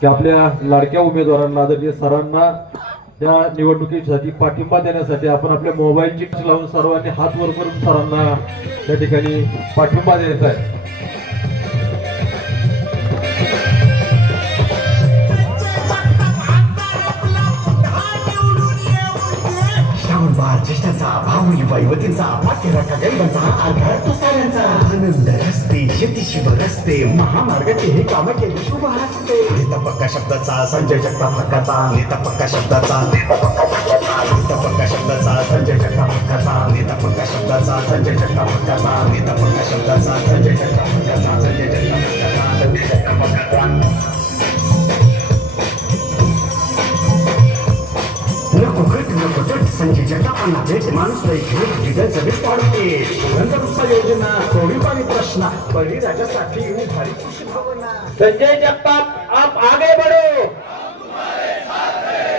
की आपल्या लाडक्या उमेदवारांना आदरणीय सरांना त्या निवडणुकीसाठी पाठिंबा देण्यासाठी आपण आपल्या मोबाईलची लावून सर्वांनी हात वर करून सरांना त्या ठिकाणी पाठिंबा द्यायचा आहे. ज्येष्ठाचा भाऊली वैवतीचा पाठीराखा गरिबांचा आधार तो साऱ्यांचा आनंद रस्ते शेतीशी रस्ते महामार्गाचे हे काम केले शुभ हस्ते नेता पक्का शब्दाचा संजय जगताप हक्काचा नेता पक्का शब्दाचा नेता पक्का शब्दाचा संजय जगताप हक्काचा नेता पक्का शब्दाचा संजय जगताप हक्काचा नेता पक्का शब्दाचा संजय जगताप हक्काचा संजय जगताप हक्काचा संजय जगताप हक्काचा संजय जगतापांना भेट माणूस विजय सगळीच पाडते नंतर योजना सोडी पाणी प्रश्न बळीराजासाठी उभारी कृषी भावना. संजय जगताप आप आगे बढ़ो.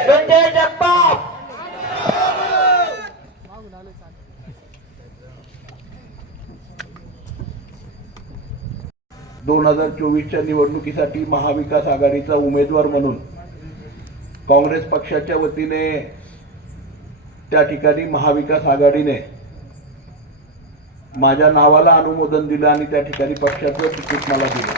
संजय जगताप 2024च्या निवडणुकीसाठी महाविकास आघाडीचा उमेदवार म्हणून काँग्रेस पक्षाच्या वतीने त्या ठिकाणी महाविकास आघाडीने माझ्या नावाला अनुमोदन दिलं आणि त्या ठिकाणी पक्षाचं तिकीट मला दिलं.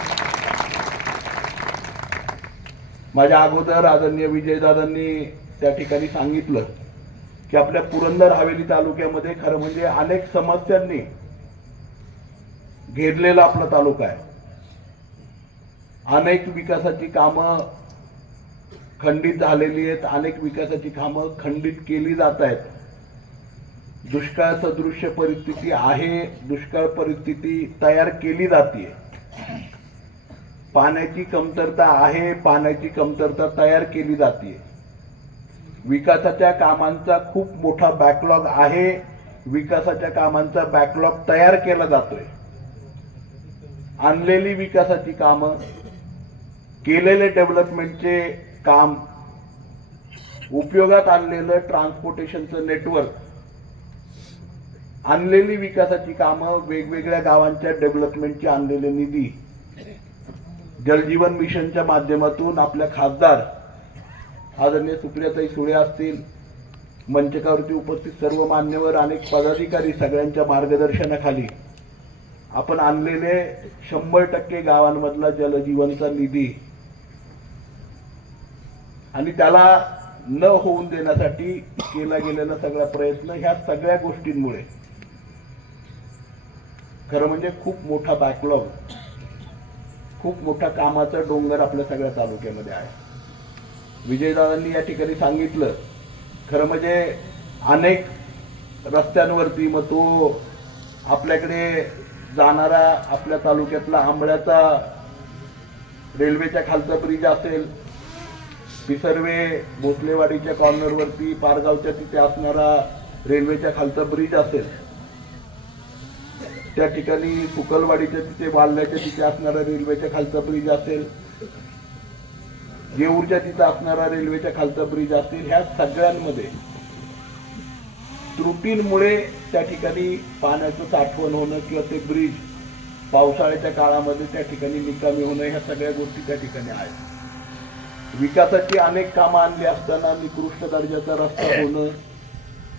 माझ्या अगोदर आदरणीय विजयदादांनी त्या ठिकाणी सांगितलं की आपल्या पुरंदर हवेली तालुक्यामध्ये खरं म्हणजे अनेक समस्यांनी घेरलेला आपला तालुका आहे. अनेक विकासाची कामं खंडित झालेली आहेत, अनेक विकासाची कामं खंडित केली जात आहेत. दुष्काळ सदृश्य परिस्थिती आहे, दुष्काळ परिस्थिती तयार केली जाते. पाण्याची कमतरता आहे, पाण्याची कमतरता तयार केली जाते. विकासाच्या कामांचा खूप मोठा बॅकलॉग आहे, विकासाच्या कामांचा बॅकलॉग तयार केला जातोय. आणलेली विकासाची कामं, केलेले डेव्हलपमेंटचे काम, उपयोगात आणलेलं ट्रान्सपोर्टेशनचं नेटवर्क, आणलेली विकासाची कामं, वेगवेगळ्या गावांच्या डेव्हलपमेंटचे आणलेले निधी, जलजीवन मिशनच्या माध्यमातून आपल्या खासदार आदरणीय सुप्रियाताई सुळे असतील, मंचकावरती उपस्थित सर्व मान्यवर, अनेक पदाधिकारी सगळ्यांच्या मार्गदर्शनाखाली आपण आणलेले 100% गावांमधला जलजीवनचा निधी आणि त्याला न होऊन देण्यासाठी केला गेलेला सगळा प्रयत्न, ह्या सगळ्या गोष्टींमुळे खरं म्हणजे खूप मोठा बॅकलॉग, खूप मोठा कामाचा डोंगर आपल्या सगळ्या तालुक्यामध्ये आहे. विजयदादांनी या ठिकाणी सांगितलं, खरं म्हणजे अनेक रस्त्यांवरती, मग तो आपल्याकडे जाणारा आपल्या तालुक्यातला आंबळ्याचा रेल्वेच्या खालचा ब्रिज असेल, पिसर्वे भोसलेवाडीच्या कॉर्नरवरती पारगावच्या तिथे असणारा रेल्वेच्या खालचा ब्रिज असेल, त्या ठिकाणी सुकलवाडीच्या तिथे वाल्ल्याच्या तिथे असणारा रेल्वेच्या खालचा ब्रिज असेल, येऊरच्या तिथे असणारा रेल्वेच्या खालचा ब्रिज असेल, ह्या सगळ्यांमध्ये त्रुटींमुळे त्या ठिकाणी पाण्याचं साठवण होणं किंवा ते ब्रिज पावसाळ्याच्या काळामध्ये त्या ठिकाणी निकामी होणं, ह्या सगळ्या गोष्टी त्या ठिकाणी आहेत. विकासाची अनेक कामं आणली असताना निकृष्ट दर्जाचा रस्ता होणं,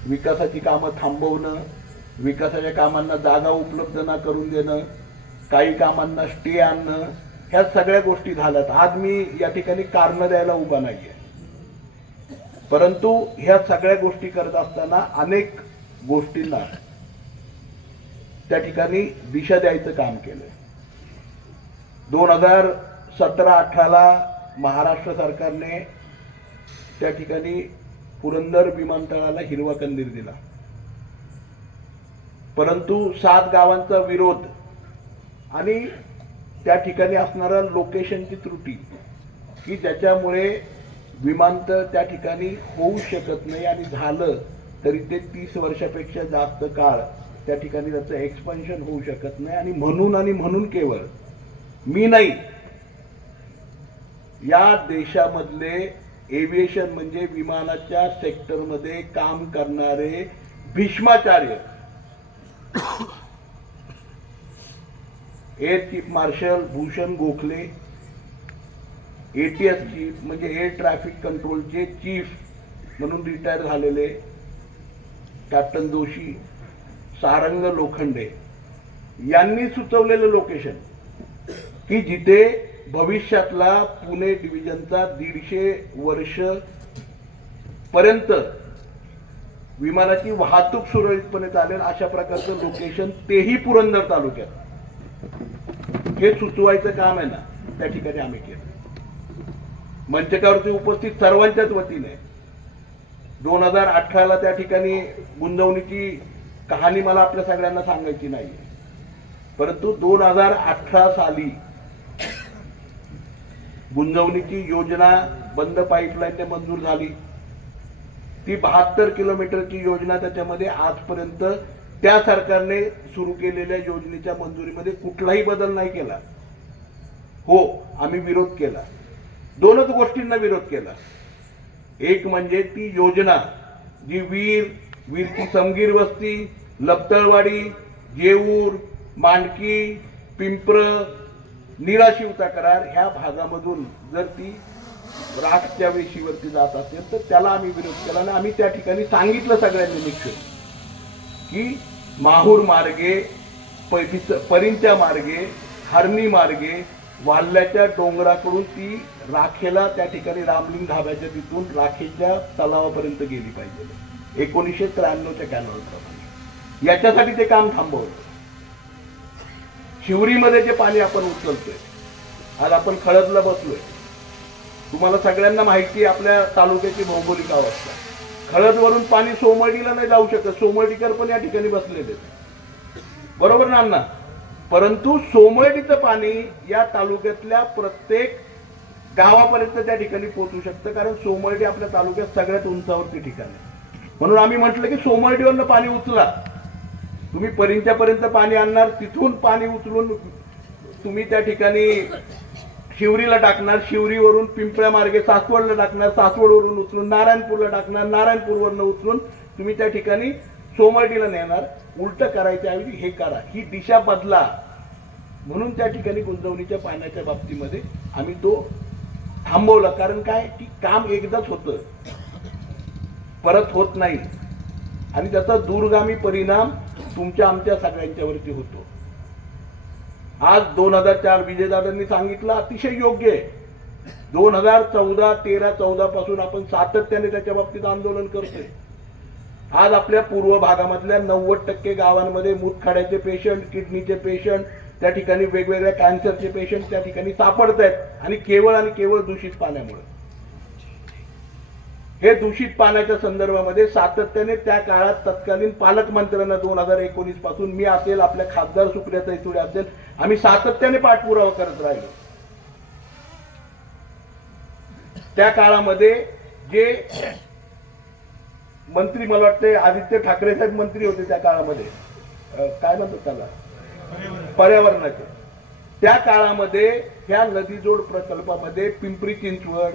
विकासाची कामं थांबवणं, विकासाच्या कामांना जागा उपलब्ध न करून देणं, काही कामांना स्टे आणणं, ह्या सगळ्या गोष्टी झाल्यात. आज मी या ठिकाणी कारणं द्यायला उभा नाहीये, परंतु ह्या सगळ्या गोष्टी करत असताना अनेक गोष्टींना त्या ठिकाणी दिशा द्यायचं काम केलंय. 2017-18ला महाराष्ट्र सरकारने त्या ठिकाणी पुरंदर विमानतळाला हिरवा कंदील दिला, परंतु 7 गावांचा विरोध आणि त्या ठिकाणी असणारा लोकेशनची त्रुटी की ज्याच्यामुळे विमानतळ त्या ठिकाणी होऊ शकत नाही, आणि झालं तरी ते 30 वर्षापेक्षा जास्त काळ त्या ठिकाणी त्याचं एक्सपान्शन होऊ शकत नाही. आणि म्हणून केवळ मी नाही, या देशामधले एव्हिएशन म्हणजे विमानाच्या सेक्टरमध्ये काम करणारे Bhishmacharya air chief marshal Bhushan Gokhale, ATS chief म्हणजे एअर ट्रॅफिक कंट्रोलचे चीफ म्हणून रिटायर झालेले कॅप्टन जोशी, सारंग लोखंडे यांनी सुचवलेलं लोकेशन की जिथे भविष्यातला पुणे डिव्हिजनचा 150 वर्ष पर्यंत विमानाची वाहतूक सुरळीतपणे चालेल अशा प्रकारचं लोकेशन, तेही पुरंदर तालुक्यात, हे सुचवायचं काम आहे ना त्या ठिकाणी आम्ही केलं. मंचकावरती उपस्थित सर्वांच्याच वतीने 2018ला त्या ठिकाणी गुंतवणुकीची कहाणी मला आपल्या सगळ्यांना सांगायची नाही, परंतु 2018 साली गुंजवणीची योजना बंद पाईपलाईन मंजूर झाली. ती 72 किलोमीटरची योजना, त्याच्यामध्ये आजपर्यंत त्या सरकारने सुरू केलेल्या योजनेच्या मंजुरीमध्ये कुठलाही बदल नाही केला. हो, आम्ही विरोध केला. दोनच गोष्टींना विरोध केला. एक म्हणजे ती योजना जी वीरची समगीर वस्ती, लपतळवाडी, जेऊर, मांडकी, पिंपर, निराशिवता करार ह्या भागामधून जर ती राखच्या वेशीवरती जात असेल तर त्याला आम्ही विरोध केला. आणि आम्ही त्या ठिकाणी सांगितलं सगळ्यांनी निश्चित की माहूर मार्गे, परिंच्या मार्गे, हरणी मार्गे, वाल्ल्याच्या डोंगराकडून ती राखेला त्या ठिकाणी रामलिंग धाब्याच्या तिथून राखेच्या तलावापर्यंत गेली पाहिजे 1993च्या कॅनॉलप्रमाणे. याच्यासाठी ते काम थांबवलं. शिवरीमध्ये जे पाणी आपण उचलतोय, आज आपण खळदला बसलोय, तुम्हाला सगळ्यांना माहिती आहे आपल्या तालुक्याची भौगोलिक अवस्था. खळदवरून पाणी सोमर्डीला नाही जाऊ शकत, सोमर्डीकर पण या ठिकाणी बसलेले, बरोबर ना अण्णा? परंतु सोमर्डीचं पाणी या तालुक्यातल्या प्रत्येक गावापर्यंत त्या ठिकाणी पोहोचू शकतं, कारण सोमर्डी आपल्या तालुक्यात सगळ्यात उंचावरती ठिकाण आहे. म्हणून आम्ही म्हटलं की सोमर्डीवरनं पाणी उचला, तुम्ही परिंच्यापर्यंत पाणी आणणार, तिथून पाणी उचलून तुम्ही त्या ठिकाणी शिवरीला टाकणार, शिवरीवरून पिंपळ्या मार्गे सासवडला टाकणार, सासवडवरून उचलून नारायणपूरला टाकणार, नारायणपूरवरून उचलून तुम्ही त्या ठिकाणी सोमर्डीला नेणार. उलट करायच्या ऐवजी हे करा, ही दिशा बदला. म्हणून त्या ठिकाणी गुंतवणुकीच्या पाण्याच्या बाबतीमध्ये आम्ही तो थांबवला. कारण काय की काम एकदाच होतं, परत होत नाही, आणि त्याचा दूरगामी परिणाम तुमच्या आमच्या सगळ्यांच्यावरती होतो. आज 2004 विजयदादांनी सांगितलं अतिशय योग्य आहे. 2014, 13, 14 पासून आपण सातत्याने त्याच्या बाबतीत आंदोलन करतोय. आज आपल्या पूर्व भागामधल्या 90% गावांमध्ये मूतखड्याचे पेशंट, किडनीचे पेशंट, त्या ठिकाणी वेगवेगळ्या कॅन्सरचे पेशंट त्या ठिकाणी सापडत आहेत, आणि केवळ दूषित पाण्यामुळे. हे दूषित पाण्याच्या संदर्भामध्ये सातत्याने त्या काळात तत्कालीन पालकमंत्र्यांना 2019 पासून मी असेल, आपल्या खासदार सुप्रिया सुळे असेल, आम्ही सातत्याने पाठपुरावा करत राहिलो. त्या काळामध्ये जे मंत्री, मला वाटते आदित्य ठाकरे साहेब मंत्री होते त्या काळामध्ये, काय म्हणतात त्याला, पर्यावरणाचे, त्या काळामध्ये ह्या नदीजोड प्रकल्पामध्ये Pimpri Chinchwad,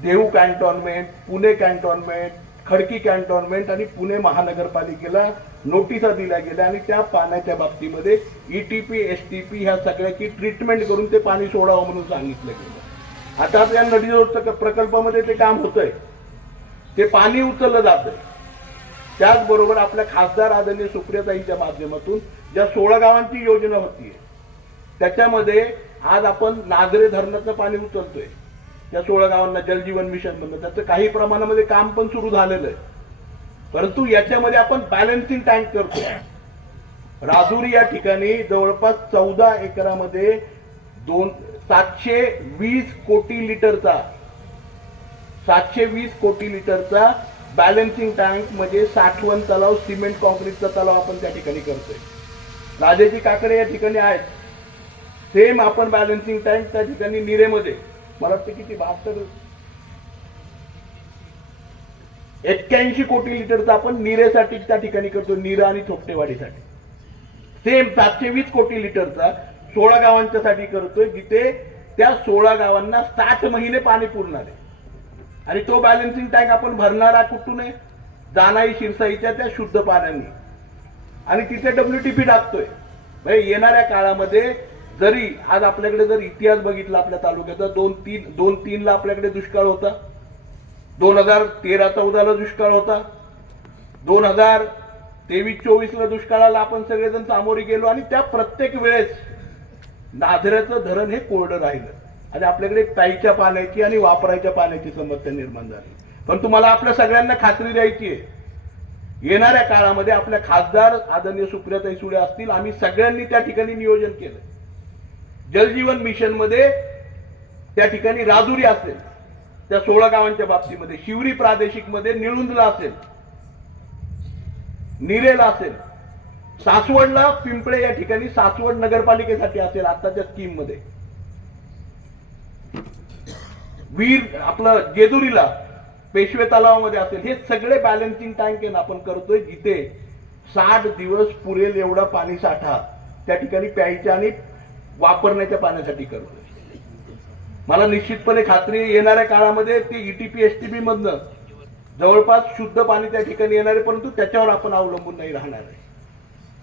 Dehu cantonment, Pune cantonment, Khadki cantonment आणि पुणे महानगरपालिकेला नोटिसा दिल्या गेल्या, आणि त्या पाण्याच्या बाबतीमध्ये ETP, STP ह्या सगळ्याची ट्रीटमेंट करून ते पाणी सोडावं म्हणून सांगितलं गेलं. आता या नदीजोड प्रकल्पामध्ये ते काम होतंय, ते पाणी उचललं जातंय. त्याचबरोबर आपल्या खासदार आदरणीय सुप्रियाताईंच्या माध्यमातून ज्या 16 गावांची योजना होती, त्याच्यामध्ये आज आपण नागरे धरणाचं पाणी उचलतोय या 16 गावांना जलजीवन मिशन म्हणून. त्याचं काही प्रमाणामध्ये काम पण सुरू झालेलं आहे, परंतु याच्यामध्ये आपण बॅलन्सिंग टँक करतोय. राजुरी या ठिकाणी जवळपास 14 एकरामध्ये 720 कोटी लिटरचा बॅलन्सिंग टँक म्हणजे साठवण तलाव, सिमेंट कॉन्क्रीटचा तलाव आपण त्या ठिकाणी करतोय. राजाजी काकडे या ठिकाणी आहेत, सेम आपण बॅलन्सिंग टँक त्या ठिकाणी निरेमध्ये, मला वाटतं किती 81 कोटी लिटरचा आपण निरेसाठी त्या ठिकाणी करतो, निरा आणि थोपटेवाडीसाठी. सेम 720 कोटी लिटरचा 16 गावांच्या साठी करतोय, जिथे त्या 16 गावांना 60 महिने पाणी पुरणार आहे. आणि तो बॅलन्सिंग टँक आपण भरणारा कुठून आहे? जानाई शिरसाईच्या त्या शुद्ध पाण्याने, आणि तिथे WTP टाकतोय. म्हणजे येणाऱ्या काळामध्ये जरी आज आपल्याकडे जर इतिहास बघितला आपल्या तालुक्याचा 2-3 ला आपल्याकडे दुष्काळ होता, 2013-14 ला दुष्काळ होता, 2023-24 ला दुष्काळाला आपण सगळेजण सामोरे गेलो आणि त्या प्रत्येक वेळेस नाझऱ्याचं धरण हे कोरडं राहिलं आणि आपल्याकडे प्यायच्या पाण्याची आणि वापरायच्या पाण्याची समस्या निर्माण झाली. पण तुम्हाला आपल्या सगळ्यांना खात्री द्यायची आहे, येणाऱ्या काळामध्ये आपल्या खासदार आदरणीय सुप्रियाताई सुळे असतील, आम्ही सगळ्यांनी त्या ठिकाणी नियोजन केलं. जलजीवन मिशन मध्ये त्या ठिकाणी राजुरी असेल, त्या 16 गावांच्या बाबतीमध्ये, शिवरी प्रादेशिक मध्ये निळुंजला असेल, निरेला असेल, सासवडला पिंपळे या ठिकाणी सासवड नगरपालिकेसाठी असेल आताच्या स्कीम मध्ये, वीर आपलं जेजुरीला पेशवे तलावामध्ये असेल. हे सगळे बॅलन्सिंग टँक आहे आपण करतोय, जिथे 60 दिवस पुरेल एवढा पाणी साठा त्या ठिकाणी प्यायच्या आणि वापरण्याच्या पाण्यासाठी करतोय. मला निश्चितपणे खात्री येणाऱ्या काळामध्ये ते ईटीपी एसटीपी मधनं जवळपास शुद्ध पाणी त्या ठिकाणी येणार आहे, परंतु त्याच्यावर आपण अवलंबून नाही राहणार आहे.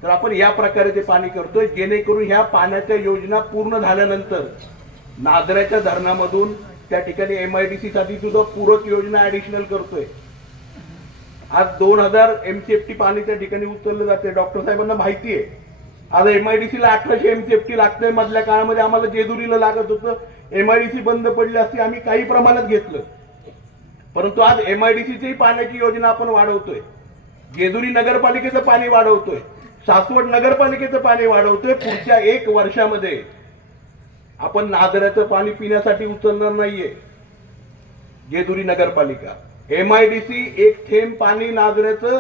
तर आपण या प्रकारे ते पाणी करतोय, जेणेकरून ह्या पाण्याच्या योजना पूर्ण झाल्यानंतर नाझऱ्याच्या धरणामधून त्या ठिकाणी MIDC साठी सुद्धा पूरक योजना ऍडिशनल करतोय. आज 2000 MCFT पाणी त्या ठिकाणी उचललं जाते. डॉक्टर साहेबांना माहिती आहे, आज MIDC ला 1800 MCFT लागतंय. मधल्या काळामध्ये आम्हाला जेजुरीला लागत होतं, MIDC बंद पडली असती, आम्ही काही प्रमाणात घेतलं, परंतु आज MIDC ची पाण्याची योजना आपण वाढवतोय, जेजुरी नगरपालिकेचं पाणी वाढवतोय, सासवड नगरपालिकेचं पाणी वाढवतोय. पुढच्या 1 वर्षामध्ये आपण नाझऱ्याचं पाणी पिण्यासाठी उचलणार नाहीये. जेजुरी नगरपालिका MIDC एक थेंब पाणी नाझऱ्याचं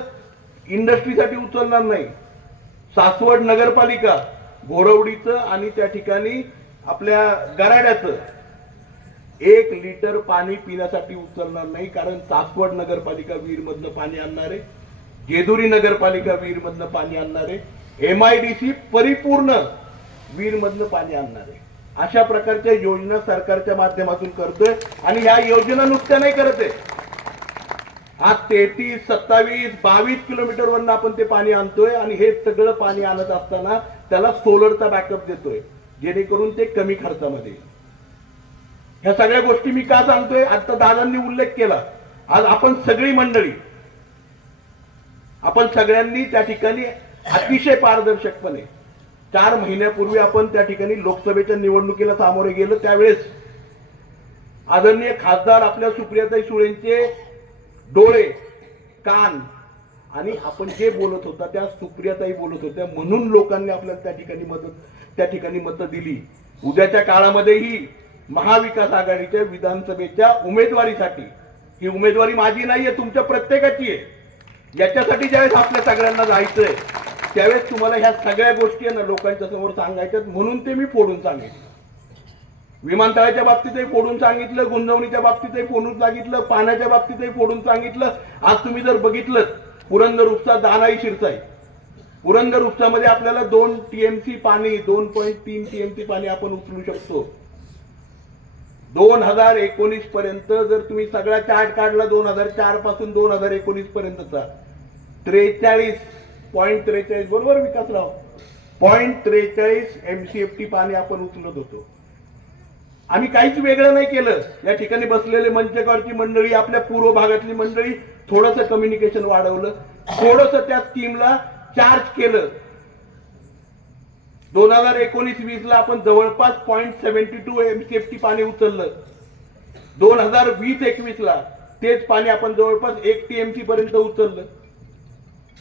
इंडस्ट्रीसाठी उचलणार नाही. सासवड नगरपालिका घोरवडीचं आणि त्या ठिकाणी आपल्या गराड्याचं 1 लिटर पाणी पिण्यासाठी उचलणार नाही, कारण सासवड नगरपालिका वीरमधनं पाणी आणणार आहे, जेजुरी नगरपालिका वीरमधनं पाणी आणणार आहे, MIDC परिपूर्ण वीरमधनं पाणी आणणार आहे. अशा प्रकारच्या योजना सरकारच्या माध्यमातून करतोय आणि ह्या योजना नुसत्या नाही करत आहे. आज 33, 27, 22 किलोमीटरवरनं आपण ते पाणी आणतोय आणि हे सगळं पाणी आणत असताना त्याला सोलरचा बॅकअप देतोय, जेणेकरून ते कमी खर्चामध्ये. ह्या सगळ्या गोष्टी मी का सांगतोय, आता दादांनी उल्लेख केला. आज आपण सगळी मंडळी, आपण सगळ्यांनी त्या ठिकाणी अतिशय पारदर्शकपणे 4 महिन्यापूर्वी आपण त्या ठिकाणी लोकसभेच्या निवडणुकीला सामोरे गेलो. त्यावेळेस आदरणीय खासदार आपल्या सुप्रियाताई सुळेंचे डोळे, कान आणि आपण जे बोलत होता त्या सुप्रियाताई बोलत होत्या, म्हणून लोकांनी आपल्याला त्या ठिकाणी मतं दिली. उद्याच्या काळामध्येही महाविकास आघाडीच्या विधानसभेच्या उमेदवारीसाठी, ही उमेदवारी माझी नाहीये, तुमच्या प्रत्येकाची आहे. याच्यासाठी ज्यावेळेस आपल्या सगळ्यांना जायचंय त्यावेळेस तुम्हाला ह्या सगळ्या गोष्टी ना लोकांच्या समोर सांगायच्यात, म्हणून ते मी फोडून सांगितलं. विमानतळाच्या बाबतीतही फोडून सांगितलं, गुंजवणीच्या बाबतीतही फोडून सांगितलं, पाण्याच्या बाबतीतही फोडून सांगितलं. आज तुम्ही जर बघितलं पुरंदर उपसा, दानाई शिरसाई, पुरंदर उपसामध्ये आपल्याला 2 TMC पाणी, 2.3 TMC पाणी आपण उचलू शकतो. 2019 पर्यंत जर तुम्ही सगळा चार्ट काढला 2004 पासून 2019 पर्यंतचा, 43.43 बरोबर विकासराव, 0.43 MCFT पाणी आपण उचलत होतो. आम्ही काहीच वेगळं नाही केलं. या ठिकाणी बसलेले मंचकरची मंडळी, आपल्या पूर्व भागातली मंडळी, थोडंसं कम्युनिकेशन वाढवलं, थोडंसं त्या स्कीमला चार्ज केलं. 2019-20 ला आपण जवळपास 0.72 MCFT पाणी उचललं. 2020-21 ला तेच पाणी आपण जवळपास 1 TMC पर्यंत उचललं.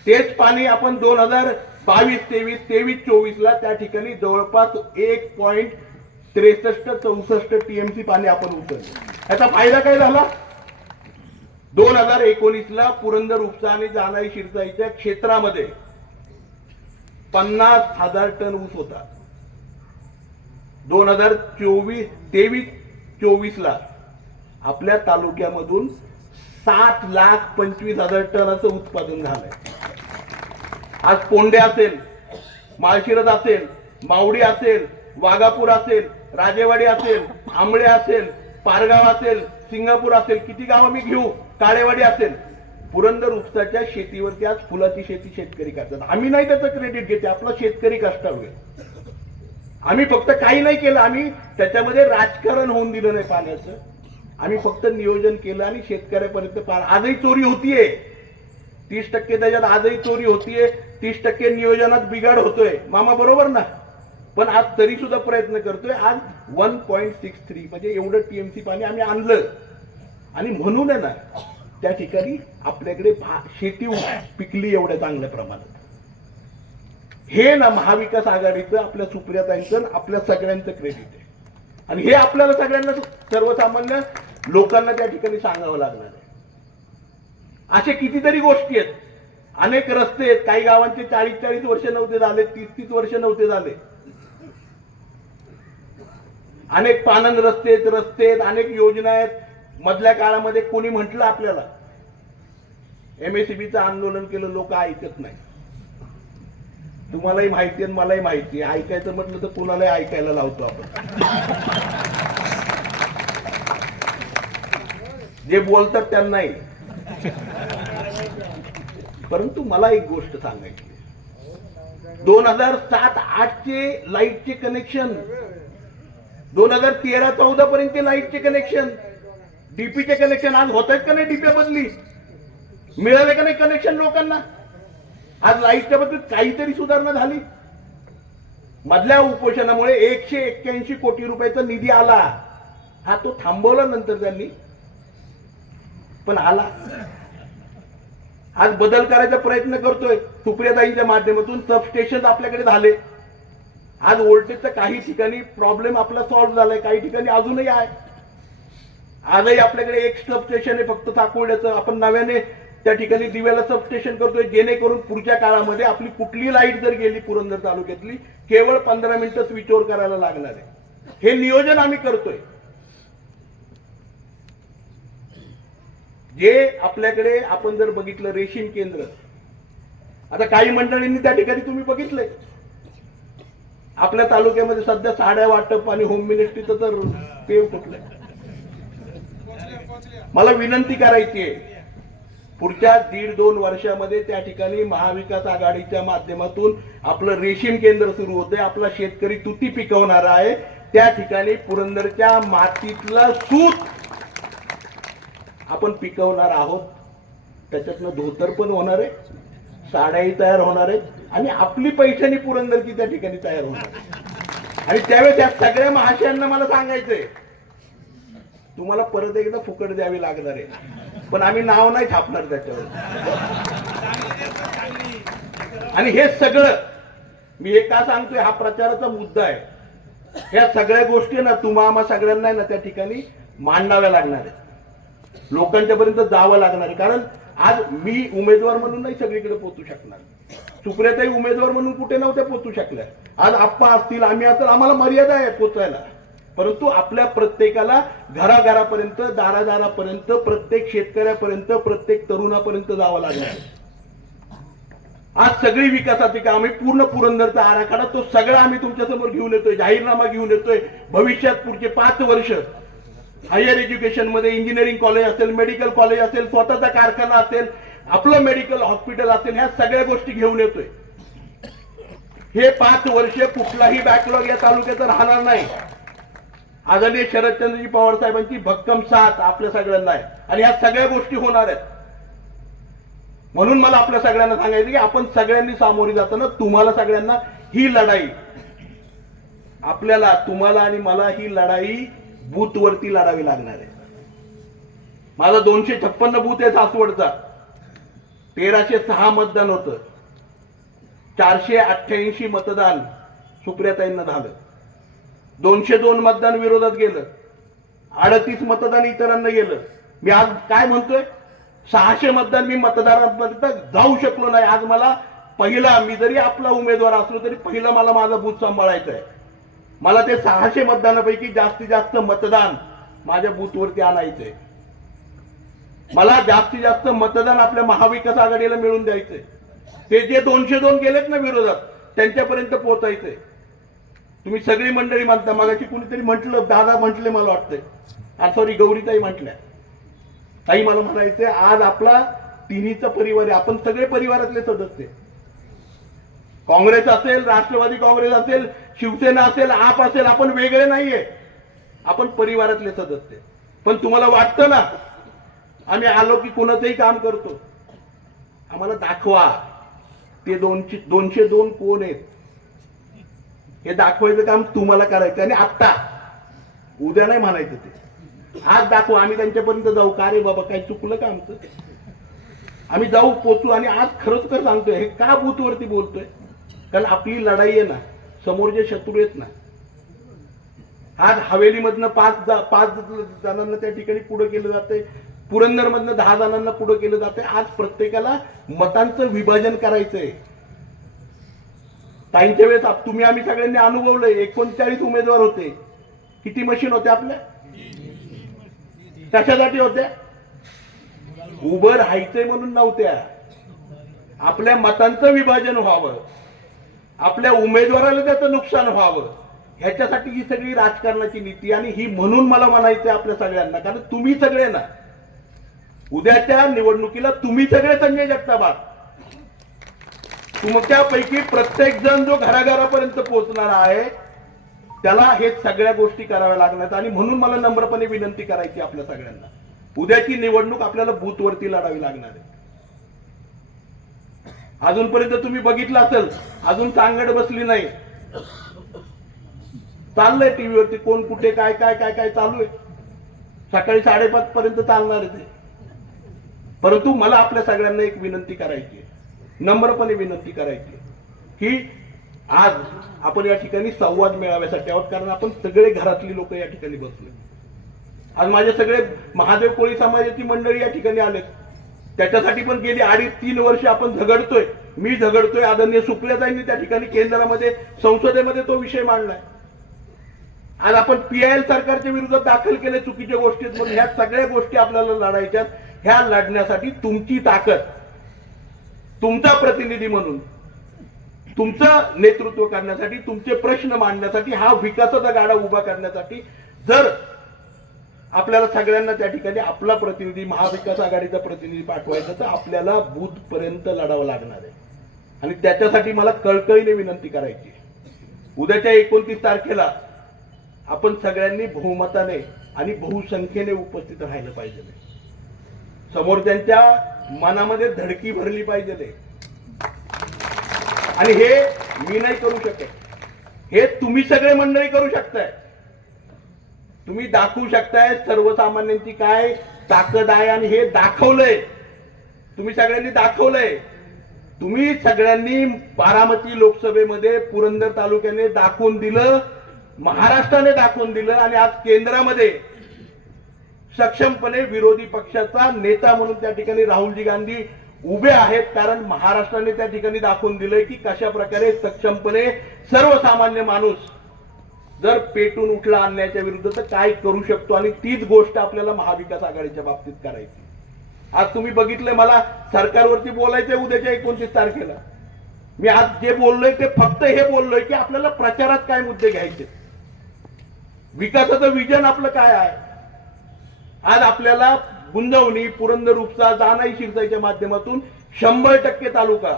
तेच पाणी आपण 2022-23 ला त्या ठिकाणी जवळपास 1.63-64 TMC पाणी आपण उचललं. याचा फायदा काय झाला? 2019 ला पुरंदर उपसा आणि जानाई शिरसाईच्या क्षेत्रामध्ये 50,000 टन ऊस होता. 2023-24 ला आपल्या तालुक्यामधून 7,25,000 टनाचं उत्पादन झालंय. आज पोंडे असेल, माळशिरस असेल, मावडी असेल, वाघापूर असेल, राजेवाडी असेल, आंबळे असेल, पारगाव असेल, सिंगापूर असेल, किती गावं मी घेऊ, काळेवाडी असेल, पुरंदर उपसाच्या शेतीवरती आज फुलाची शेती शेतकरी करतात. आम्ही नाही त्याचं क्रेडिट घेते, आपला शेतकरी कष्टाळू आहे. आम्ही फक्त काही नाही केलं, आम्ही त्याच्यामध्ये राजकारण होऊन दिलं नाही पाण्याचं. आम्ही फक्त नियोजन केलं आणि शेतकऱ्यापर्यंत आजही चोरी होतीये, 30% त्याच्यात आजही चोरी होतीये, 30% नियोजनात बिघाड होतोय. मामा बरोबर ना? पण आज तरी सुद्धा प्रयत्न करतोय. आज 1.63 म्हणजे एवढं टीएमसी पाणी आम्ही आणलं. आणि म्हणून आहे ना त्या ठिकाणी आपल्याकडे शेती पिकली एवढ्या चांगल्या प्रमाणात. हे ना महाविकास आघाडीचं, आपल्या सुप्रियाताईंचं, आपल्या सगळ्यांचं क्रेडिट आहे. आणि हे आपल्याला सगळ्यांना, सर्वसामान्य लोकांना त्या ठिकाणी सांगावं लागणार आहे. असे कितीतरी गोष्टी आहेत, अनेक रस्ते आहेत, काही गावांचे 40-40 वर्ष नव्हते झाले, 30-30 वर्ष नव्हते झाले. अनेक पानन रस्ते आहेत, अनेक योजना आहेत. मधल्या काळामध्ये कोणी म्हटलं आपल्याला, MSEBीचं आंदोलन केलं, लोक ऐकत नाही. तुम्हालाही माहिती आहे, मलाही माहिती आहे. ऐकायचं म्हटलं तर कुणालाही ऐकायला लावतो आपण. जे बोलतात त्यांनाही. परंतु मला एक गोष्ट सांगायची, 2007-08 चे लाईटचे कनेक्शन, 2013-14 पर्यंत लाईटचे कनेक्शन, डीपीचे कनेक्शन आज होत आहेत का नाही? डीपी बदली मिळाले का नाही कनेक्शन लोकांना? आज लाईटच्या बाबतीत काहीतरी सुधारणा झाली? मधल्या उपोषणामुळे 181 कोटी रुपयाचा निधी आला. हा तो थांबवला नंतर त्यांनी, पण आला. आज बदल करायचा प्रयत्न करतोय सुप्रियाताईंच्या माध्यमातून. सबस्टेशन आपल्याकडे झाले. आज व्होल्टेजचा काही ठिकाणी प्रॉब्लेम आपला सॉल्व्ह झालाय, काही ठिकाणी अजूनही आहे. आजही आपल्याकडे एक सबस्टेशन आहे फक्त साकोड्याचं. आपण नव्याने त्या ठिकाणी दिव्याला सबस्टेशन करतोय, जेणेकरून पुढच्या काळामध्ये आपली कुठली लाईट जर गेली पुरंदर तालुक्यातली, केवळ 15 मिनिटं स्विच ओव्हर करायला लागणार आहे. हे नियोजन आम्ही करतोय. जे आपल्याकडे आपण जर बघितलं रेशीम केंद्र, आता काही मंडळींनी त्या ठिकाणी तुम्ही बघितलंय, आपल्या तालुक्यामध्ये सध्या साड्या वाटप आणि होम मिनिस्ट्रीचं तर पेव फुटलंय. मला विनंती करायची आहे, पुढच्या 1.5-2 वर्षामध्ये त्या ठिकाणी महाविकास आघाडीच्या माध्यमातून आपलं रेशीम केंद्र सुरू होतंय. आपला शेतकरी तुती पिकवणारा आहे. त्या ठिकाणी पुरंदरच्या मातीतला सूत आपण पिकवणार आहोत. त्याच्यातनं धोतर पण होणार आहे, साड्याही तयार होणार आहेत, आणि आपली पैठणी पुरंदरची त्या ठिकाणी तयार होणार आहे. आणि त्यावेळेस या सगळ्या महाशयांना मला सांगायचंय, तुम्हाला परत एकदा फुकट द्यावी लागणार आहे, पण आम्ही नाव नाही छापणार त्याच्यावर. आणि हे सगळं मी हे का सांगतोय, हा प्रचाराचा मुद्दा आहे. ह्या सगळ्या गोष्टी ना तुम्हा सगळ्यांना ना त्या ठिकाणी मांडाव्या लागणार आहेत, लोकांच्या पर्यंत जावं लागणार आहे. कारण आज मी उमेदवार म्हणून नाही सगळीकडे पोहोचू शकणार, सुप्रियाताई उमेदवार म्हणून कुठे नव्हत्या पोहोचू शकल्या. आज आप्पा असतील, आम्ही असतील, आम्हाला मर्यादा आहे पोहोचायला. परंतु आपल्या प्रत्येकाला घराघरापर्यंत, दारादारापर्यंत, प्रत्येक शेतकऱ्यापर्यंत, प्रत्येक तरुणापर्यंत जावं लागणार. आज सगळी विकासाची कामे, पूर्ण पुरंदरचा आराखडा, तो सगळा आम्ही तुमच्या समोर घेऊन येतोय, जाहीरनामा घेऊन येतोय. भविष्यात पुढचे 5 वर्ष हायर एज्युकेशन मध्ये इंजिनिअरिंग कॉलेज असेल, मेडिकल कॉलेज असेल, स्वतःचा कारखाना असेल, आपलं मेडिकल हॉस्पिटल असेल, ह्या सगळ्या गोष्टी घेऊन येतोय. हे 5 वर्ष कुठलाही बॅकलॉग या तालुक्यात राहणार नाही. आदरणीय शरदचंद्रजी पवार साहेबांची भक्कम साथ आपल्या सगळ्यांना आहे, आणि ह्या सगळ्या गोष्टी होणार आहेत. म्हणून मला आपल्या सगळ्यांना सांगायचं की आपण सगळ्यांनी सामोरी जाताना तुम्हाला सगळ्यांना ही लढाई, आपल्याला, तुम्हाला आणि मला ही लढाई बूथवरती लढावी लागणार आहे. माझा 256 बूथ आहे सासवडचा, 1306 मतदान होतं, 488 मतदान सुप्रियाताईंना झालं, 202 मतदान विरोधात गेलं, 38 मतदान इतरांना गेलं. मी आज काय म्हणतोय, 600 मतदान मी मतदारांपर्यंत जाऊ शकलो नाही. आज मला पहिला, मी जरी आपला उमेदवार असलो तरी पहिला मला माझा बूथ सांभाळायचा आहे. मला ते 600 मतदानापैकी जास्तीत जास्त मतदान माझ्या बूथवरती आणायचंय. मला जास्तीत जास्त मतदान आपल्या महाविकास आघाडीला मिळून द्यायचंय. ते जे 202 गेलेत ना विरोधात, त्यांच्यापर्यंत पोहोचायचंय. तुम्ही सगळी मंडळी मानता, मागाशी कुणीतरी म्हटलं, दादा म्हटले मला वाटतंय, सॉरी गौरीताई म्हटल्या, ताई मला म्हणायचंय, आज आपला तिन्हीचा परिवार आहे, आपण सगळे परिवारातले सदस्य, काँग्रेस असेल, राष्ट्रवादी काँग्रेस असेल, शिवसेना असेल, आप असेल, आपण वेगळे नाहीये, आपण परिवारातले सदस्य. पण तुम्हाला वाटतं ना आम्ही आलो की कोणाचंही काम करतो, आम्हाला दाखवा ते 202 कोण आहेत हे दाखवायचं काम तुम्हाला करायचं. आणि आत्ता उद्या नाही म्हणायचं, ते आज दाखवा. आम्ही त्यांच्यापर्यंत जाऊ का रे बाबा, काही चुकलं का आमचं, आम्ही जाऊ पोचू. आणि आज खरंच तर सांगतोय, हे का बूथवरती बोलतोय, कारण आपली लढाई आहे ना, समोर जे शत्रू आहेत ना, आज हवेलीमधनं 5 जणांना त्या ठिकाणी पुढे केलं जातंय, पुरंदरमधनं 10 जणांना पुढे केलं जातंय. आज प्रत्येकाला मतांचं विभाजन करायचंय. ताईंच्या वेळेस तुम्ही आम्ही सगळ्यांनी अनुभवलंय, 39 उमेदवार होते. किती मशीन होत्या आपल्या, कशासाठी होत्या, उभं राहायचंय म्हणून नव्हत्या. आपल्या मतांचं विभाजन व्हावं, आपल्या उमेदवाराला त्याचं नुकसान व्हावं, ह्याच्यासाठी ही सगळी राजकारणाची नीती. आणि ही म्हणून मला म्हणायचंय आपल्या सगळ्यांना, कारण तुम्ही सगळे ना उद्याच्या निवडणुकीला तुम्ही सगळे संजय जगताप आहात. तुमच्यापैकी प्रत्येक जण जो घराघरापर्यंत पोहोचणार आहे त्याला हे सगळ्या गोष्टी कराव्या लागणार. आणि म्हणून मला नम्रपणे विनंती करायची आपल्या सगळ्यांना, उद्याची निवडणूक आपल्याला बूथवरती लढावी लागणार आहे. अजूनपर्यंत तुम्ही बघितलं असेल, अजून सांगड बसली नाही, चाललंय टीव्हीवरती कोण कुठे काय काय काय काय चालू आहे. सकाळी 5:30 पर्यंत चालणार आहे ते. परंतु मला आपल्या सगळ्यांना एक विनंती करायची, नम्रपणे विनंती करायची, की आज आपण या ठिकाणी संवाद मेळाव्यासाठी आहोत, कारण आपण सगळे घरातली लोक या ठिकाणी बसले. आज माझे सगळे महादेव कोळी समाजाची मंडळी या ठिकाणी आलेत. त्याच्यासाठी पण गेली 2.5-3 वर्ष आपण झगडतोय, मी झगडतोय. आदरणीय सुप्रियाताईंनी त्या ठिकाणी केंद्रामध्ये संसदेमध्ये तो विषय मांडलाय. आज आपण PIL सरकारच्या विरोधात दाखल केले चुकीच्या गोष्टीत, म्हणून ह्या सगळ्या गोष्टी आपल्याला लढायच्यात. ह्या लढण्यासाठी तुमची ताकद, तुमचा प्रतिनिधी म्हणून तुमचं नेतृत्व करण्यासाठी, तुमचे प्रश्न मांडण्यासाठी, हा विकासाचा गाडा उभा करण्यासाठी जर आपल्याला सगळ्यांना त्या ठिकाणी आपला प्रतिनिधी, महाविकास आघाडीचा प्रतिनिधी पाठवायचा, तर आपल्याला बूथ पर्यंत लढावं लागणार आहे. आणि त्याच्यासाठी मला कळकळीने विनंती करायची, उद्याच्या 29 तारखेला आपण सगळ्यांनी बहुमताने आणि बहुसंख्येने उपस्थित राहिलं पाहिजे. समोरच्यांच्या मनामध्ये धडकी भरली पाहिजे. आणि हे मी नाही करू शकत, हे तुम्ही सगळे मंडळी करू शकताय. तुम्ही दाखवू शकताय सर्वसामान्यांची काय ताकद आहे, आणि हे दाखवलंय, तुम्ही सगळ्यांनी दाखवलंय. तुम्ही सगळ्यांनी बारामती लोकसभेमध्ये पुरंदर तालुक्याने दाखवून दिलं, महाराष्ट्राने दाखवून दिलं. आणि आज केंद्रामध्ये सक्षमपणे विरोधी पक्षाचा नेता म्हणून त्या ठिकाणी राहुलजी गांधी उभे आहेत, कारण महाराष्ट्राने त्या ठिकाणी दाखवून दिलंय की कशा प्रकारे सक्षमपणे सर्वसामान्य माणूस जर पेटून उठला अन्यायाच्या विरुद्ध तर काय करू शकतो. आणि तीच गोष्ट आपल्याला महाविकास आघाडीच्या बाबतीत करायची. आज तुम्ही बघितलंय, मला सरकारवरती बोलायचंय उद्याच्या 29 तारखेला. मी आज जे बोललोय ते फक्त हे बोललोय की आपल्याला प्रचारात काय मुद्दे घ्यायचे, विकासाचं विजन आपलं काय आहे. आज आपल्याला गुंजवणी, पुरंदर, उपसा, जानाई, शिरसाईच्या माध्यमातून 100% तालुका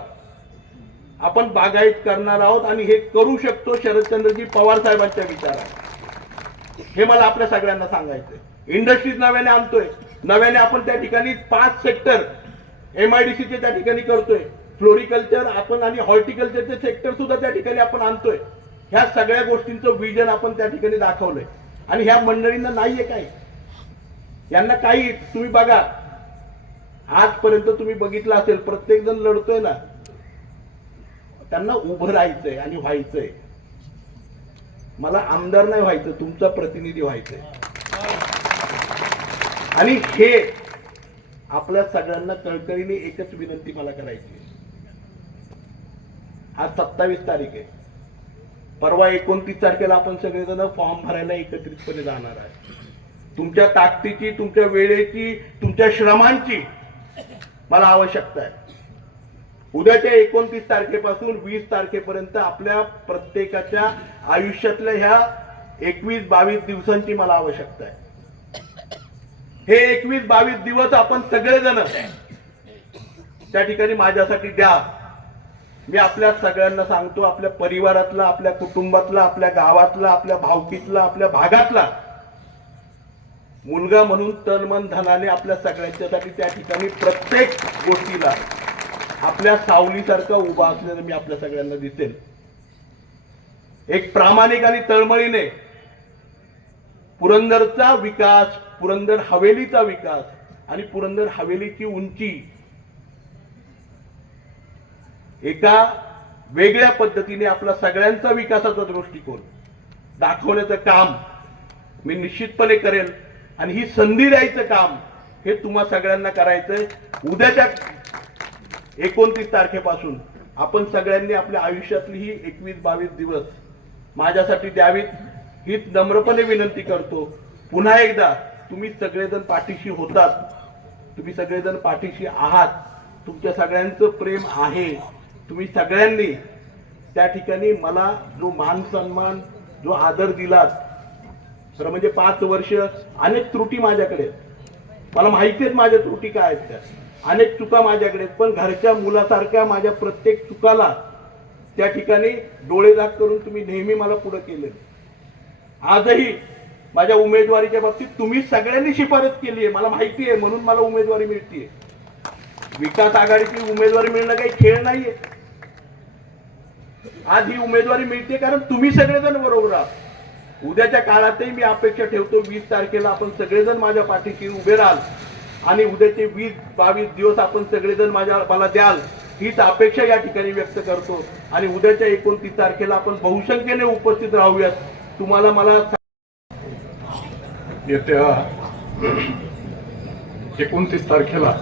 आपण बागायत करणार आहोत. आणि हे करू शकतो शरदचंद्रजी पवार साहेबांच्या विचारात. हे मला आपल्या सगळ्यांना सांगायचंय. इंडस्ट्रीज नव्याने आणतोय, नव्याने आपण त्या ठिकाणी 5 सेक्टर MIDCचे त्या ठिकाणी करतोय, फ्लोरिकल्चर आपण आणि हॉर्टिकल्चरचे सेक्टर सुद्धा त्या ठिकाणी आपण आणतोय. ह्या सगळ्या गोष्टींचं विजन आपण त्या ठिकाणी दाखवलंय. आणि ह्या मंडळींना नाहीये काही, यांना काही. तुम्ही बघा, आजपर्यंत तुम्ही बघितलं असेल, प्रत्येक जण लढतोय ना, त्यांना उभं राहायचंय आणि व्हायचंय. मला आमदार नाही व्हायचं, तुमचा प्रतिनिधी व्हायचंय. आणि हे आपल्या सगळ्यांना कळकळीने एकच विनंती मला करायची. आज 27 तारीख आहे, परवा 29 तारखेला आपण सगळेजण फॉर्म भरायला एकत्रितपणे जाणार आहे. तुमच्या ताकदीची, तुमच्या वेळेची, तुमच्या श्रमांची मला आवश्यकता आहे. उद्याच्या 29 तारखेपासून 20 तारखेपर्यंत आपल्या प्रत्येकाच्या आयुष्यातल्या ह्या 21-22 दिवसांची मला आवश्यकता आहे. हे 21-22 दिवस आपण सगळेजण त्या ठिकाणी माझ्यासाठी द्या. मी आपल्या सगळ्यांना सांगतो, आपल्या परिवारातला, आपल्या कुटुंबातला, आपल्या गावातला, आपल्या भावकीतला, आपल्या भागातला मुलगा म्हणून तन मन धनाने आपल्या सगळ्यांच्यासाठी त्या ठिकाणी प्रत्येक गोष्टीला आपल्या सावलीसारखं उभा असलेलं मी आपल्या सगळ्यांना दिसेल. एक प्रामाणिक आणि तळमळीने पुरंदरचा विकास, पुरंदर हवेलीचा विकास आणि पुरंदर हवेलीची उंची एका वेगळ्या पद्धतीने आपला सगळ्यांचा विकासाचा दृष्टिकोन दाखवण्याचं काम मी निश्चितपणे करेल. आणि ही संधी द्यायचं काम हे तुम्हा सगळ्यांना करायचंय. उद्याच्या 29 तारखेपासून आपण सगळ्यांनी आपल्या आयुष्यातली ही 21-22 दिवस माझ्यासाठी द्यावीत हीच नम्रपणे विनंती करतो. पुन्हा एकदा तुम्ही सगळेजण पाठीशी होतात, तुम्ही सगळेजण पाठीशी आहात, तुमच्या सगळ्यांचं प्रेम आहे. तुम्ही सगळ्यांनी त्या ठिकाणी मला जो मान सन्मान, जो आदर दिलात, तर म्हणजे 5 वर्ष अनेक त्रुटी माझ्याकडे आहेत. मला माहिती आहेत माझ्या त्रुटी काय आहेत, त्या अनेक चुका माझ्याकडे आहेत. पण घरच्या मुलासारख्या माझ्या प्रत्येक चुकाला त्या ठिकाणी डोळे झाक करून तुम्ही नेहमी मला पुढे केले. आजही माझ्या उमेदवारीच्या बाबतीत तुम्ही सगळ्यांनी शिफारस केली आहे, मला माहिती आहे, म्हणून मला उमेदवारी मिळते. विकास आघाडीची उमेदवारी मिळणं काही खेळ नाहीये. आज ही उमेदवारी मिळते कारण तुम्ही सगळेजण बरोबर आहात. उद्याच्या काळातही मी अपेक्षा ठेवतो 20 तारखेला आपण सगळेजण माझ्या पाठीशी उभे राहाल आणि उद्याचे 20-22 दिवस आपण सगळेजण मला द्याल हीच अपेक्षा या ठिकाणी व्यक्त करतो. आणि उद्याच्या 29 तारखेला आपण बहुसंख्येने उपस्थित राहूयात. तुम्हाला मला येत्या 29 तारखेला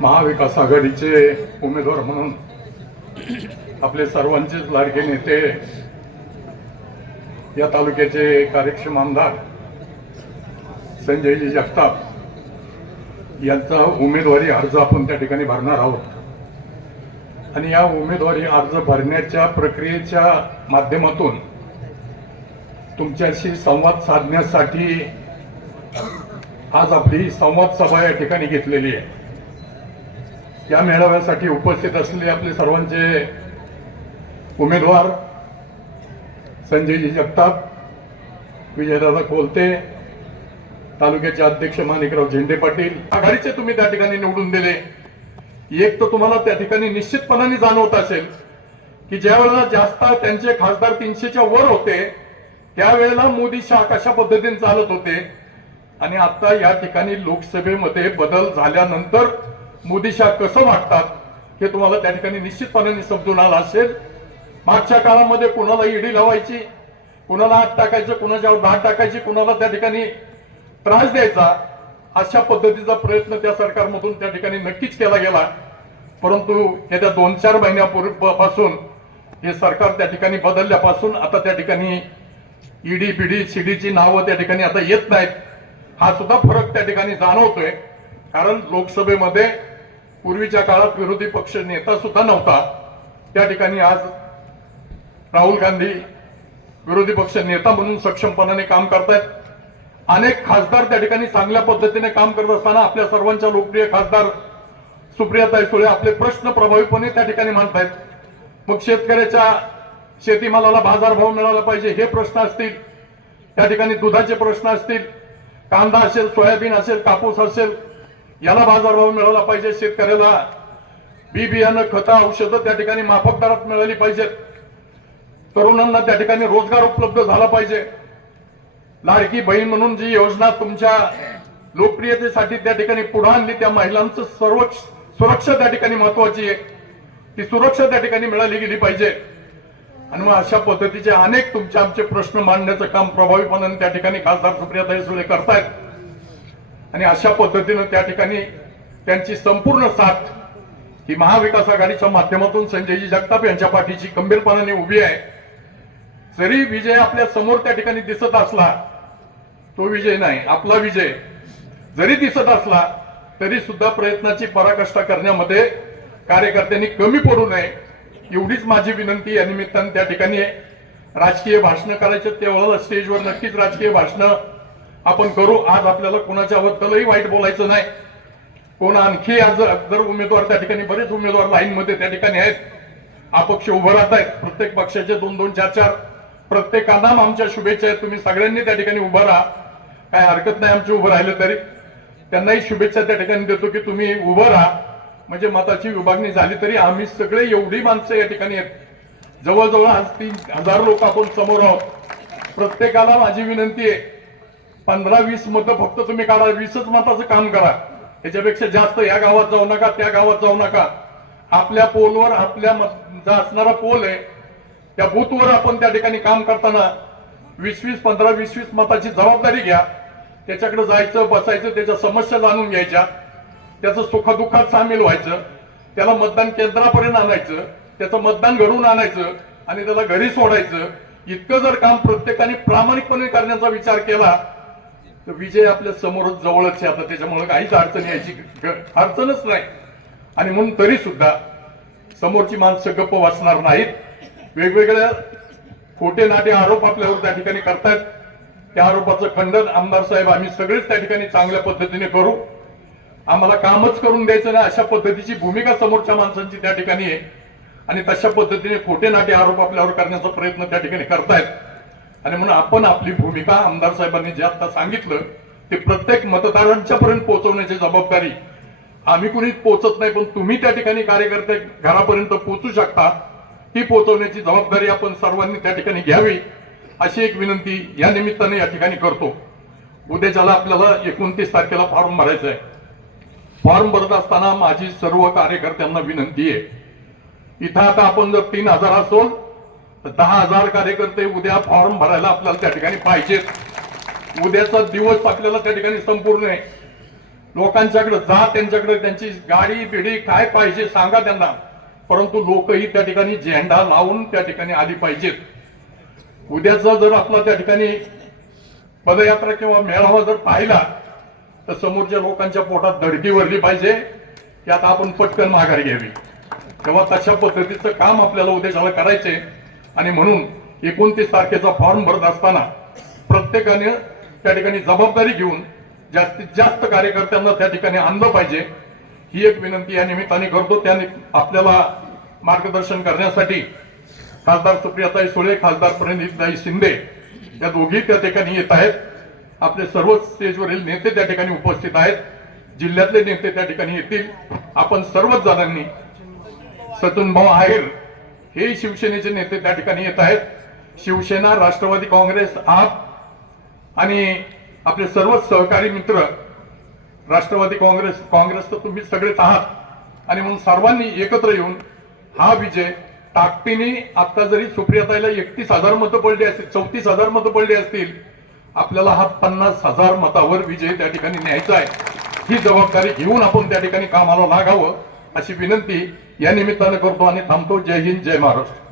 महाविकास आघाडीचे उमेदवार म्हणून आपले सर्वांचेच लाडके नेते, या तालुक्याचे कार्यक्षम आमदार संजयजी जगताप यांचा उमेदवारी अर्ज आपण त्या ठिकाणी भरणार आहोत. आणि या उमेदवारी अर्ज भरण्याच्या प्रक्रियेच्या माध्यमातून तुमच्याशी संवाद साधण्यासाठी आज आपली संवाद सभा या ठिकाणी घेतलेली आहे. या मेळाव्यासाठी उपस्थित असलेले आपले सर्वांचे उमेदवार संजयजी जगताप, विजयदादा कोलते, तालुक्याचे अध्यक्ष माणिकराव झेंडे पाटील, आघाडीचे तुम्ही त्या ठिकाणी निवडून दिले. एक तर तुम्हाला त्या ठिकाणी निश्चितपणाने जाणवत असेल की ज्या वेळेला जास्त त्यांचे खासदार 300च्या वर होते त्यावेळेला मोदी शहा कशा पद्धतीने चालत होते आणि आता या ठिकाणी लोकसभेमध्ये बदल झाल्यानंतर मोदी शहा कसं वाटतात हे तुम्हाला त्या ठिकाणी निश्चितपणाने समजून आलं असेल. मागच्या काळामध्ये कुणाला ईडी लावायची, कुणाला हात टाकायचे, कुणाच्यावर दात टाकायची, कुणाला त्या ठिकाणी त्रास द्यायचा, अशा पद्धतीचा प्रयत्न त्या सरकारमधून त्या ठिकाणी नक्कीच केला गेला. परंतु येत्या 2-4 महिन्यापूर्वीपासून हे सरकार त्या ठिकाणी बदलल्यापासून आता त्या ठिकाणी ईडी बीडी सीडीची नावं त्या ठिकाणी आता येत नाहीत. हा सुद्धा फरक त्या ठिकाणी जाणवतोय. कारण लोकसभेमध्ये पूर्वीच्या काळात विरोधी पक्ष नेता सुद्धा नव्हता, त्या ठिकाणी आज राहुल गांधी विरोधी पक्ष नेता म्हणून सक्षमपणाने काम करतायत. अनेक खासदार त्या ठिकाणी चांगल्या पद्धतीने काम करत असताना आपल्या सर्वांच्या लोकप्रिय खासदार सुप्रियाताई सुळे आपले प्रश्न प्रभावीपणे त्या ठिकाणी मांडतायत. मग शेतकऱ्याच्या शेतीमालाला बाजारभाव मिळाला पाहिजे हे प्रश्न असतील, त्या ठिकाणी दुधाचे प्रश्न असतील, कांदा असेल, सोयाबीन असेल, कापूस असेल, याला बाजारभाव मिळाला पाहिजे, शेतकऱ्याला बी बियाणं, खतं, औषधं त्या ठिकाणी माफक दरात मिळाली पाहिजेत, तरुणांना त्या ठिकाणी रोजगार उपलब्ध झाला पाहिजे. लाडकी बहीण म्हणून जी योजना तुमच्या लोकप्रियतेसाठी त्या ठिकाणी पुढे आणली, त्या महिलांचं सुरक्षा त्या ठिकाणी महत्वाची आहे, ती सुरक्षा त्या ठिकाणी मिळाली गेली पाहिजे. आणि मग अशा पद्धतीचे अनेक तुमचे आमचे प्रश्न मांडण्याचं काम प्रभावीपणे त्या ठिकाणी खासदार सुप्रियाताई सुळे करतायत. आणि अशा पद्धतीनं त्या ठिकाणी त्यांची संपूर्ण साथ ही महाविकास आघाडीच्या माध्यमातून संजयजी जगताप यांच्या पाठीची खंबीरपणाने उभी आहे. जरी विजय आपल्या समोर त्या ठिकाणी दिसत असला, तो विजय नाही, आपला विजय जरी दिसत असला तरी सुद्धा प्रयत्नाची पराकाष्ठा करण्यामध्ये कार्यकर्त्यांनी कमी पडू नये एवढीच माझी विनंती या निमित्ताने त्या ठिकाणी आहे. राजकीय भाषण करायचे तेवढं स्टेजवर नक्कीच राजकीय भाषण आपण करू. आज आपल्याला कुणाच्या बद्दलही वाईट बोलायचं नाही. कोण आणखी आज जर उमेदवार त्या ठिकाणी बरेच उमेदवार लाईन मध्ये त्या ठिकाणी आहेत, अपक्ष उभं राहत आहेत, प्रत्येक पक्षाचे 2-2, 4-4, प्रत्येकांना आमच्या शुभेच्छा आहेत. तुम्ही सगळ्यांनी त्या ठिकाणी उभं राहा, काय हरकत नाही आमचे उभं राहिलं तरी. त्यांनाही शुभेच्छा त्या ठिकाणी देतो की तुम्ही उभं राहा, म्हणजे मताची विभागणी झाली तरी आम्ही सगळे एवढी माणसं या ठिकाणी आहेत, जवळजवळ आज 3,000 लोक आपण समोर आहोत. प्रत्येकाला माझी विनंती आहे, 15-20 मतं फक्त तुम्ही काढा, 20च मताचं काम करा. याच्यापेक्षा जास्त या गावात जाऊ नका, त्या गावात जाऊ नका. आपल्या पोलवर, आपल्या जो असणारा पोल आहे त्या बूथवर आपण त्या ठिकाणी काम करताना 20-20, 15-20 मताची जबाबदारी घ्या. त्याच्याकडे जायचं, बसायचं, त्याच्या समस्या जाणून घ्यायच्या, त्याचं सुखदुःखात सामील व्हायचं, त्याला मतदान केंद्रापर्यंत आणायचं, त्याचं मतदान घडवून आणायचं आणि त्याला घरी सोडायचं. इतकं जर काम प्रत्येकाने प्रामाणिकपणे करण्याचा विचार केला तर विजय आपल्या समोरच जवळच आहे. आता त्याच्यामुळे काहीच अडचण यायची अडचणच नाही. आणि म्हणून तरी सुद्धा समोरची माणसं गप्प वाचणार नाहीत. वेगवेगळ्या खोटे नाटे आरोप आपल्यावर त्या ठिकाणी करतायत. त्या आरोपाचं खंडन आमदार साहेब आम्ही सगळेच त्या ठिकाणी चांगल्या पद्धतीने करू. आम्हाला कामच करून द्यायचं नाही अशा पद्धतीची भूमिका समोरच्या माणसांची त्या ठिकाणी आहे. आणि तशा पद्धतीने खोटे नाटे आरोप आपल्यावर करण्याचा प्रयत्न त्या ठिकाणी करतायत. आणि म्हणून आपण आपली भूमिका आमदार साहेबांनी जे आता सांगितलं ते प्रत्येक मतदारांच्या पर्यंत पोहोचवण्याची जबाबदारी आम्ही कुणीच पोहोचत नाही, पण तुम्ही त्या ठिकाणी कार्यकर्ते घरापर्यंत पोहोचू शकता, ती पोहोचवण्याची जबाबदारी आपण सर्वांनी त्या ठिकाणी घ्यावी अशी एक विनंती या निमित्ताने या ठिकाणी करतो. उद्याच्याला आपल्याला 29 तारखेला फॉर्म भरायचा आहे. फॉर्म भरत असताना माझी सर्व कार्यकर्त्यांना विनंती आहे, इथं आता आपण जर 3,000 असोल तर 10,000 कार्यकर्ते उद्या फॉर्म भरायला आपल्याला त्या ठिकाणी पाहिजेत. उद्याचा दिवस आपल्याला त्या ठिकाणी संपूर्ण आहे. लोकांच्याकडे जा, त्यांच्याकडे त्यांची गाडी बिडी काय पाहिजे सांगा त्यांना, परंतु लोकही त्या ठिकाणी झेंडा लावून त्या ठिकाणी आली पाहिजेत. उद्याचा जर आपला त्या ठिकाणी पदयात्रा किंवा मेळावा जर पाहिला तर समोरच्या लोकांच्या पोटात धडकी भरली पाहिजे की आता आपण पटकन माघार घ्यावी. तेव्हा तशा पद्धतीचं काम आपल्याला उद्याच्याला करायचंय. आणि म्हणून 29 तारखेचा फॉर्म भरत असताना प्रत्येकाने त्या ठिकाणी जबाबदारी घेऊन जास्तीत जास्त कार्यकर्त्यांना त्या ठिकाणी आणलं पाहिजे ही एक विनंती या निमित्ताने करतो. त्याने आपल्याला मार्गदर्शन करण्यासाठी खासदार सुप्रियाताई सुळे, खासदार प्रणितताई शिंदे या दोघी त्या ठिकाणी येत आहेत. आपले सर्व स्टेजवरील नेते त्या ठिकाणी उपस्थित आहेत. जिल्ह्यातले नेते त्या ठिकाणी येतील. आपण सर्वच जणांनी, सचिन भाऊ आहेर हे शिवसेनेचे नेते त्या ठिकाणी येत आहेत. शिवसेना, राष्ट्रवादी काँग्रेस, आप आणि आपले सर्व सहकारी मित्र, राष्ट्रवादी काँग्रेस तर तुम्ही सगळेच आहात. आणि म्हणून सर्वांनी एकत्र येऊन हा विजय ताकदीने, आता जरी सुप्रियाताईला 31,000 मतं पडली असतील, 34,000 मतं पडली असतील, आपल्याला हा 50,000 मतावर विजय त्या ठिकाणी न्यायचा आहे. ही जबाबदारी घेऊन आपण त्या ठिकाणी कामाला लागावं अशी विनंती या निमित्तानं करतो आणि थांबतो. जय हिंद, जय महाराष्ट्र.